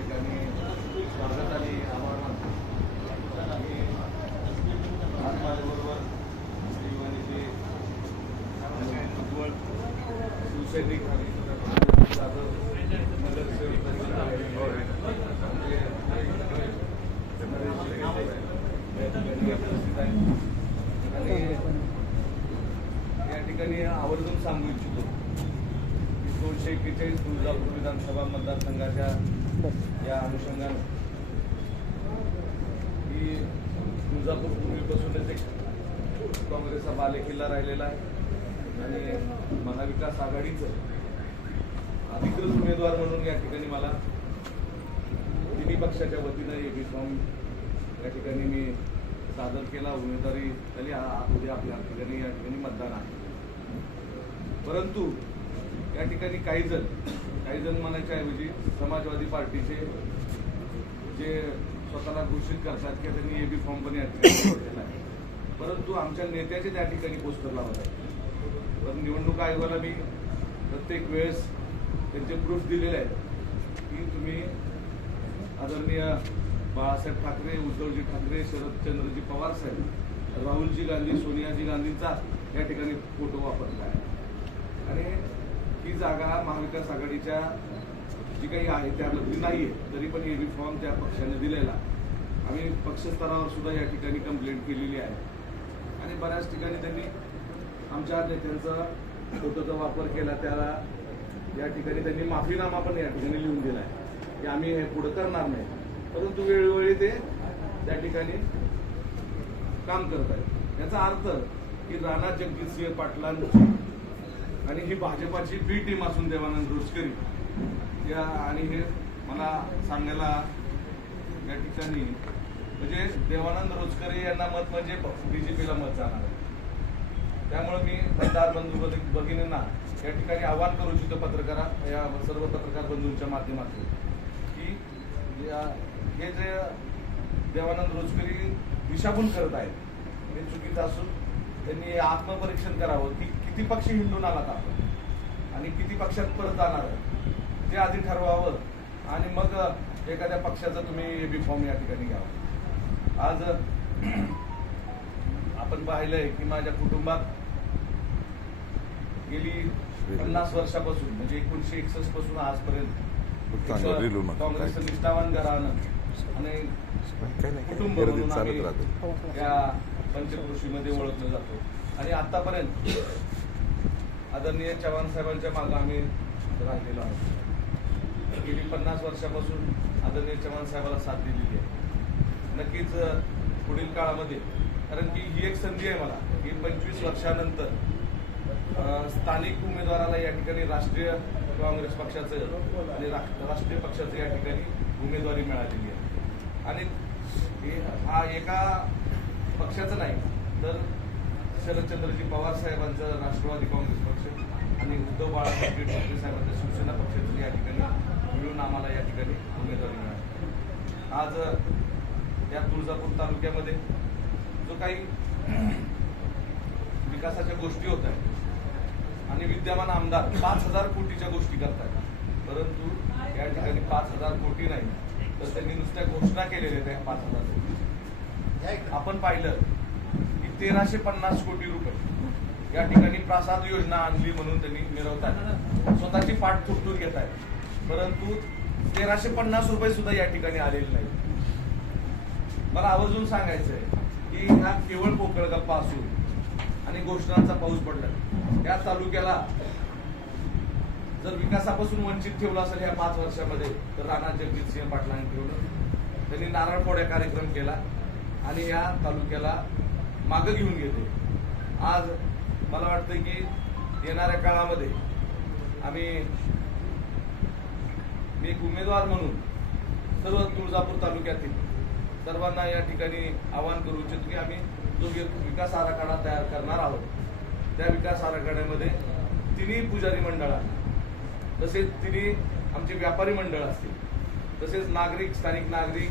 ठिकाणी स्वागत आणि आभार मानतो. आणि आज माझ्याबरोबर श्रीवाणीचे उज्ज्वल शिवसैनिक आणि जाधव नगरसेवक आणि या ठिकाणी आवर्जून सांगू इच्छितो की 241 तुळजापूर विधानसभा मतदारसंघाच्या या अनुषंगाने ही तुळजापूर पूर्वीपासूनच एक काँग्रेसचा बालेकिल्ला राहिलेला आहे आणि महाविकास आघाडीचं अधिकृत उमेदवार म्हणून या ठिकाणी मला तिन्ही पक्षाच्या वतीनं एक फॉर्म या ठिकाणी मी सादर केला. उमेदवारी झाली. उद्या आपल्या ठिकाणी या ठिकाणी मतदान आहे. परंतु या ठिकाणी काही जण म्हणायच्या ऐवजी समाजवादी पार्टीचे जे स्वतःला घोषित करतात की त्यांनी एबी फॉर्म पण या ठिकाणी भरलेला आहे, परंतु आमच्या नेत्याचे त्या ठिकाणी पोस्टर लावत आहेत. तर निवडणूक आयोगाला मी प्रत्येक वेळेस त्यांचे प्रूफ दिलेले आहेत की तुम्ही आदरणीय बाळासाहेब ठाकरे, उद्धवजी ठाकरे, शरदचंद्रजी पवार साहेब, राहुलजी गांधी, सोनियाजी गांधींचा या ठिकाणी फोटो वापरला आहे. आणि ही जागा महाविकास आघाडीच्या जी काही आहे त्यामधली नाही आहे, तरी पण एबी फॉर्म त्या पक्षाने दिलेला. आम्ही पक्षस्तरावर सुद्धा या ठिकाणी कंप्लेंट केलेली आहे आणि बऱ्याच ठिकाणी त्यांनी आमच्या नेत्यांचा फोटोचा वापर केला. त्याला या ठिकाणी त्यांनी माफीनामा पण या ठिकाणी लिहून दिला आहे की आम्ही हे पुढे करणार नाही, परंतु वेळोवेळी ते त्या ठिकाणी काम करत आहेत. याचा अर्थ की राणा जगजितसिंह पाटलांची आणि ही भाजपाची बी टीम असून देवानंद रोचकरी या आणि हे मला सांगायला या ठिकाणी म्हणजे देवानंद रोचकरी यांना मत म्हणजे बीजेपीला मत जाणार आहे. त्यामुळे मी मतदार बंधू भगिनींना या ठिकाणी आवाहन करू इच्छितो या सर्व पत्रकार बंधूंच्या माध्यमातून की हे जे देवानंद रोचकरी दिशाभूल करत आहेत हे चुकीचं असून त्यांनी आत्मपरीक्षण करावं की किती पक्ष हिंदून आलात आपण आणि किती पक्षात परत जाणार ते आधी ठरवावं आणि मग एखाद्या पक्षाचा तुम्ही एबी फॉर्म या ठिकाणी घ्यावा. आज आपण पाहिलंय की माझ्या कुटुंबात गेली 50 वर्षापासून म्हणजे 1961 पासून आजपर्यंत काँग्रेसचं निष्ठावान घराणं आणि कुटुंब म्हणून आम्ही या पंचक्रोशीमध्ये ओळखलं जातो. आणि आतापर्यंत आदरणीय चव्हाण साहेबांच्या मागे आम्ही राहिलेलो आहोत. गेली 50 वर्षापासून आदरणीय चव्हाण साहेबांना साथ दिलेली आहे. नक्कीच पुढील काळामध्ये कारण की ही एक संधी आहे मला की 25 वर्षानंतर स्थानिक उमेदवाराला या ठिकाणी राष्ट्रीय काँग्रेस पक्षाचं आणि राष्ट्रीय पक्षाचं या ठिकाणी उमेदवारी मिळालेली आहे. आणि हा एका पक्षाचं नाही तर शरदचंद्रजी पवार साहेबांचं राष्ट्रवादी काँग्रेस पक्ष आणि उद्धव बाळासाहेब ठाकरे साहेबांच्या शिवसेना पक्षाचं या ठिकाणी मिळून आम्हाला या ठिकाणी उमेदवारी मिळाली. आज या तुळजापूर तालुक्यामध्ये जो काही विकासाच्या गोष्टी होत आहेत आणि विद्यमान आमदार 5,000 कोटीच्या गोष्टी करतात, परंतु या ठिकाणी 5,000 कोटी नाही तर त्यांनी नुसत्या घोषणा केलेल्या त्या 5,000 कोटी. आपण पाहिलं की 1,350 कोटी रुपये या ठिकाणी प्रासाद योजना आणली म्हणून त्यांनी मिरवतात, स्वतःची पाठ थुकटून घेत आहेत, परंतु 1,350 रुपये सुद्धा या ठिकाणी आलेले नाही. मला आवर्जून सांगायचंय की हा केवळ पोकळ गप्पा असून आणि घोषणांचा पाऊस पडला. या तालुक्याला जर विकासापासून वंचित ठेवलं असेल या 5 वर्षामध्ये तर राणा जगजितसिंह पाटलांनी ठेवलं. त्यांनी नारळ फोड्या कार्यक्रम केला आणि या तालुक्याला मागं घेऊन गेले. आज मला वाटतं की येणाऱ्या काळामध्ये आम्ही एक उमेदवार म्हणून सर्व तुळजापूर तालुक्यातील सर्वांना या ठिकाणी आवाहन करू इच्छितो की आम्ही जो विकास आराखडा तयार करणार आहोत त्या विकास आराखड्यामध्ये तिन्ही पुजारी मंडळ आहेत, तसेच तिन्ही आमचे व्यापारी मंडळ असतील, तसेच नागरिक स्थानिक नागरिक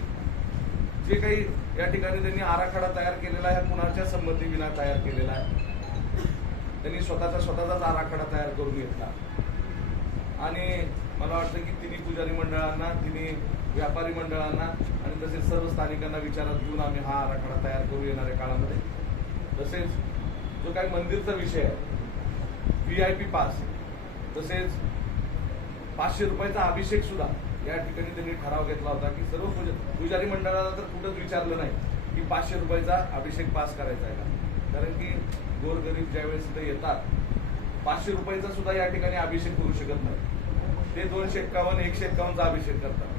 जे काही या ठिकाणी त्यांनी आराखडा तयार केलेला आहे कुणाच्या संमतीविना तयार केलेला आहे. त्यांनी स्वतःचाच आराखडा तयार करून घेतला आणि मला वाटतं की तिन्ही पुजारी मंडळांना, तिन्ही व्यापारी मंडळांना आणि तसेच सर्व स्थानिकांना विचारात घेऊन आम्ही हा आराखडा तयार करू येणाऱ्या काळामध्ये. तसेच जो काही मंदिरचा विषय आहे, VIP पास, तसेच 500 रुपयाचा अभिषेक सुद्धा या ठिकाणी त्यांनी ठराव घेतला होता की सर्व पुजारी मंडळाला तर कुठंच विचारलं नाही की 500 रुपयाचा अभिषेक पास करायचा आहे का. कारण की गोरगरीब ज्यावेळेस इथे येतात 500 रुपयाचा सुद्धा या ठिकाणी अभिषेक करू शकत नाही, ते 251, 151चा अभिषेक करतात.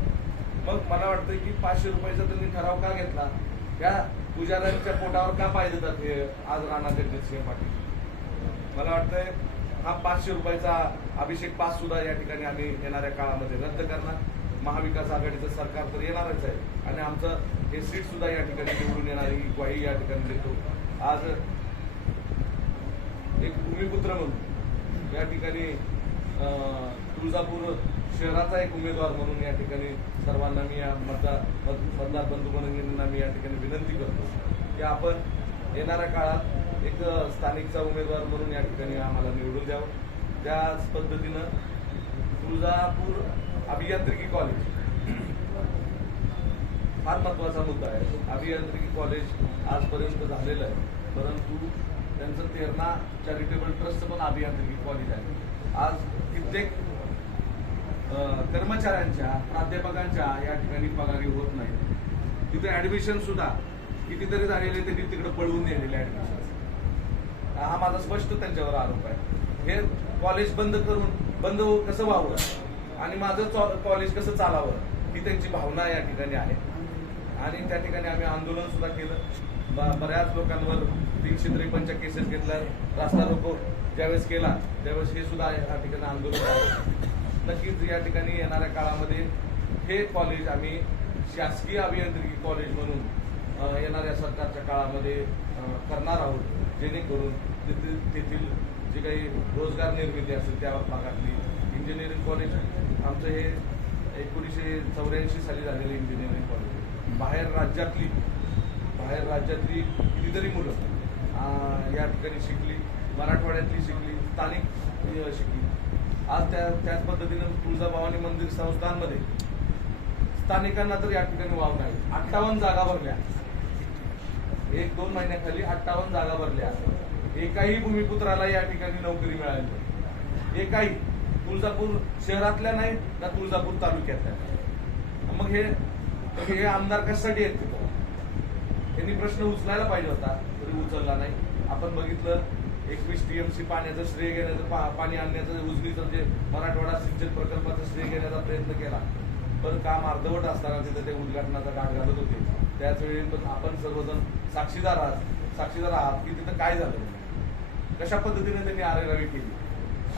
मग मला वाटतं की 500 रुपयाचा त्यांनी ठराव का घेतला, त्या पुजाऱ्यांच्या पोटावर का पाय देतात हे आज राणा जगजितसिंह पाटील. मला वाटतंय हा 500 रुपयाचा अभिषेक पास सुद्धा या ठिकाणी आम्ही येणाऱ्या काळामध्ये रद्द करणार. महाविकास आघाडीचं सरकार तर येणारच आहे आणि आमचं हे सीट सुद्धा या ठिकाणी निवडून येणार ही ग्वाही या ठिकाणी देतो. आज एक भूमिपुत्र म्हणून या ठिकाणी तुळजापूर शहराचा एक उमेदवार म्हणून या ठिकाणी सर्वांना मी या मतदार बंधू भगिनींना मी या ठिकाणी विनंती करतो की आपण येणाऱ्या काळात एक स्थानिकचा उमेदवार म्हणून या ठिकाणी आम्हाला निवडून द्यावं. त्याच पद्धतीनं तुळजापूर अभियांत्रिकी कॉलेज फार महत्वाचा मुद्दा आहे. अभियांत्रिकी कॉलेज आजपर्यंत झालेलं आहे, परंतु त्यांचं तेरणा चॅरिटेबल ट्रस्टचं पण अभियांत्रिकी कॉलेज आहे. आज कित्येक कर्मचाऱ्यांच्या, प्राध्यापकांच्या या ठिकाणी पगारी होत नाही. तिथे ऍडमिशन सुद्धा कितीतरी झालेले त्यांनी तिकडे पळवून नेलेले ऍडमिशन. हा माझा स्पष्ट त्यांच्यावर आरोप आहे. हे कॉलेज बंद कसं व्हावं आणि माझं कॉलेज कसं चालावं ही त्यांची भावना या ठिकाणी आहे. आणि त्या ठिकाणी आम्ही आंदोलन सुद्धा केलं. बऱ्याच लोकांवर 353च्या केसेस घेतल्या. रास्ता रोको ज्यावेळेस केला त्यावेळेस हे सुद्धा या ठिकाणी आंदोलन आहे. नक्कीच या ठिकाणी येणाऱ्या काळामध्ये हे कॉलेज आम्ही शासकीय अभियांत्रिकी कॉलेज म्हणून येणाऱ्या सरकारच्या काळामध्ये करणार आहोत, जेणेकरून तेथील जे काही रोजगार निर्मिती असेल त्या भागातली इंजिनिअरिंग कॉलेज आमचं हे 1984 साली झालेलं इंजिनिअरिंग कॉलेज. बाहेर राज्यातली कितीतरी मुलं या ठिकाणी शिकली, मराठवाड्यातली शिकली, स्थानिक शिकली. आज त्याच पद्धतीनं तुळजाभवानी मंदिर संस्थांमध्ये स्थानिकांना तर या ठिकाणी वाव नाही. 58 जागा भरल्या, 1-2 महिन्याखाली 58 जागा भरल्या. एकाही भूमिपुत्राला या ठिकाणी नोकरी मिळाली नाही. एकाही तुळजापूर शहरातल्या नाही ना तुळजापूर तालुक्यातल्या. मग हे आमदार कशासाठी आहेत तिथं? त्यांनी प्रश्न उचलायला पाहिजे होता, तरी उचलला नाही. आपण बघितलं 21 TMC पाण्याचं श्रेय घेण्याचं, पाणी आणण्याचं, उजनीचं जे मराठवाडा सिंचन प्रकल्पाचं श्रेय घेण्याचा प्रयत्न केला, पण काम अर्धवट असताना तिथे ते उद्घाटनाचा डाग घालत होते. त्याच वेळी पण आपण सर्वजण साक्षीदार आहात की तिथं काय झालं, कशा पद्धतीने त्यांनी आरेरावी केली.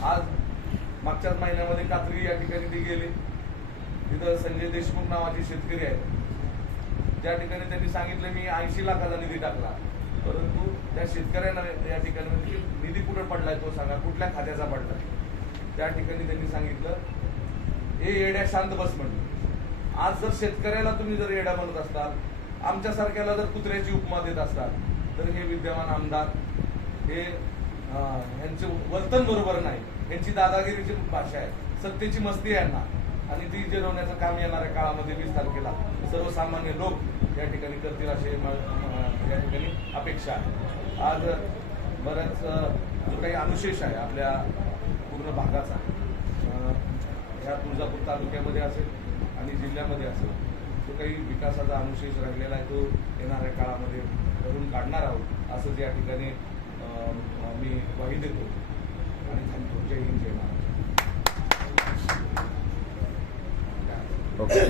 आज मागच्याच महिन्यामध्ये कात्री या ठिकाणी ते गेले. तिथं संजय देशमुख नावाचे शेतकरी आहेत, त्या ठिकाणी त्यांनी सांगितलं मी 80 लाखाचा निधी टाकला, परंतु त्या शेतकऱ्यांना या ठिकाणी निधी कुठे पडलाय तो सांगा, कुठल्या खात्याचा पडला. त्या ठिकाणी त्यांनी सांगितलं हे येड्या शांत बस म्हणलं. आज जर शेतकऱ्याला तुम्ही जर येड्या बनत असताल, आमच्यासारख्याला जर कुत्र्याची उपमा देत असताल, तर हे विद्यमान आमदार हे यांचे वर्तन बरोबर नाही. यांची दादागिरीची भाषा आहे, सत्तेची मस्ती आहे यांना, आणि ती जिरवण्याचं काम येणाऱ्या काळामध्ये 20 तारखेला सर्वसामान्य लोक या ठिकाणी करतील असे या ठिकाणी अपेक्षा आहे. आज बराच जो काही अनुशेष आहे आपल्या पूर्ण भागाचा, ह्या तुळजापूर तालुक्यामध्ये असेल आणि जिल्ह्यामध्ये असेल, जो काही विकासाचा अनुशेष राहिलेला आहे तो येणाऱ्या काळामध्ये भरून काढणार आहोत असंच या ठिकाणी मी ग्वाही देतो आणि थांबतो. जय हिंद, जय महाराष्ट्र. ओके.